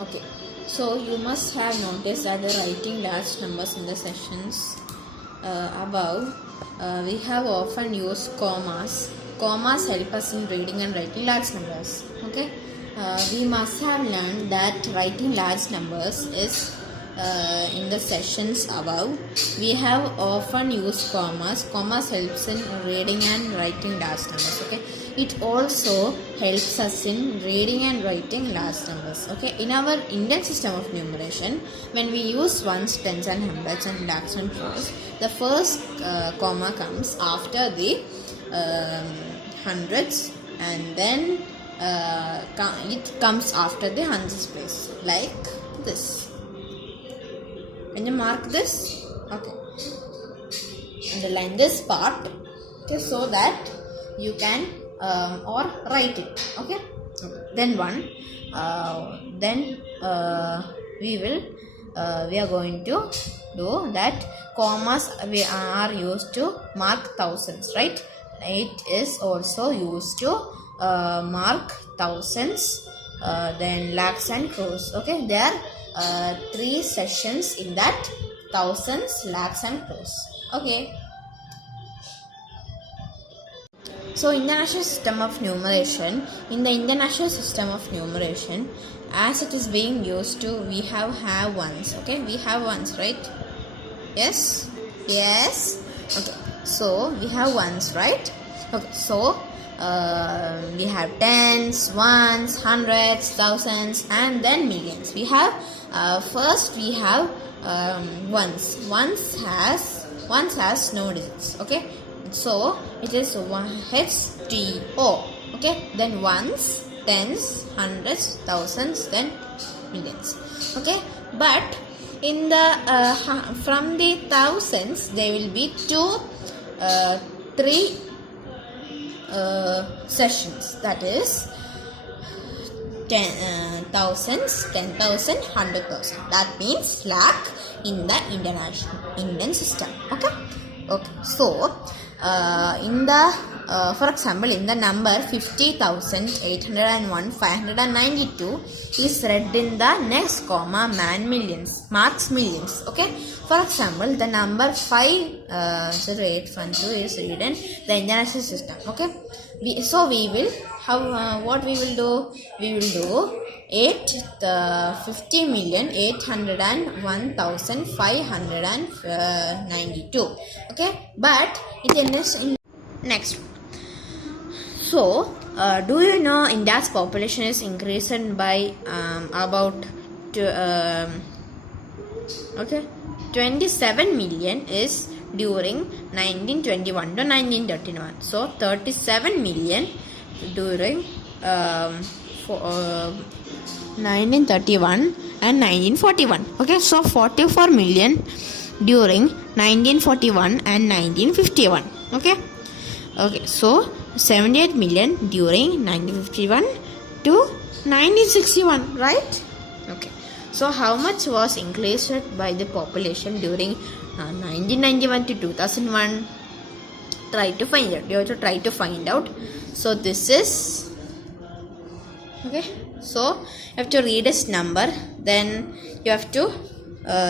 Okay, so you must have noticed that the writing large numbers in the sessions above, we have often used commas. Commas help us in reading and writing large numbers. Okay, we must have learned that writing large numbers is in the sessions above. We have often used commas. Commas helps in reading and writing large numbers. Okay, it also helps us in reading and writing large numbers. Okay, in our Indian system of numeration, when we use ones, tens and hundreds and lakhs and crores, the first comma comes after the hundreds, and then it comes after the hundreds place, like this. Can you mark this? Okay. Underline this part, okay, so that you can or write it. Okay. Then we are going to do that. Commas we are used to mark thousands, right? It is also used to mark thousands, then lakhs and crores. Okay, there are 3 sessions in that: thousands, lakhs and crores. Okay. So in the international system of numeration, as it is being used to, we have ones. Okay, we have ones, right? Yes. Okay, so we have ones, right? Okay, so we have tens, ones, hundreds, thousands, and then millions. We have first we have ones. Ones has no digits. Okay, so it is HTO. Okay, then ones, tens, hundreds, thousands, then millions. Okay, but in the from the thousands there will be 3 sessions, that is thousands, 10,000, 100,000. That means lakh in the Indian system. Okay. So in the for example, in the number 50,801, 592 is read in the next comma marks millions. Okay. For example, the number 50812 is read in the international system. Okay. What we will do? We will do 50,801,592. Okay. But it is in next. So, do you know India's population is increased by about 27 million is during 1921 to 1931. So 37 million during 1931 and 1941. Okay, so 44 million during 1941 and 1951. Okay, so 78 million during 1951 to 1961, right? Okay, so how much was increased by the population during 1991 to 2001? Try to find out. You have to try to find out. So this is okay. So you have to read this number. Then you have to.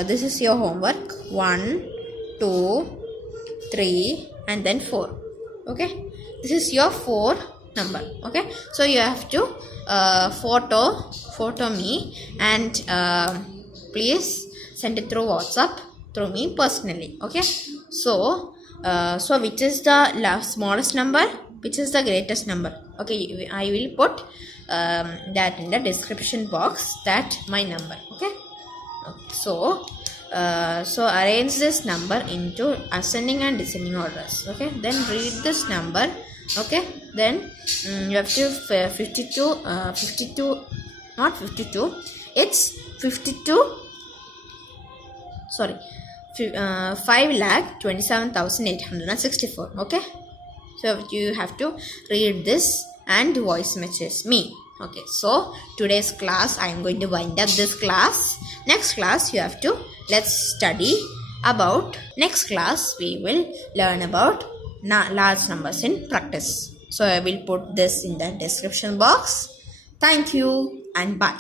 This is your homework. 1, 2, 3, and then 4. Okay. This is your 4 number. Okay. So you have to photo me and please send it through WhatsApp through me personally. Okay. So which is the smallest number? Which is the greatest number? Okay. I will put that in the description box. That my number. Okay. So arrange this number into ascending and descending orders. Okay. Then read this number. Okay. Then you have to 52. Not 52. It's 52. Sorry. 5,27,864. Okay. So you have to read this and voice message me. Okay. So today's class I am going to wind up this class. Next class let's study about. Next class we will learn about large numbers in practice. So I will put this in the description box. Thank you and bye.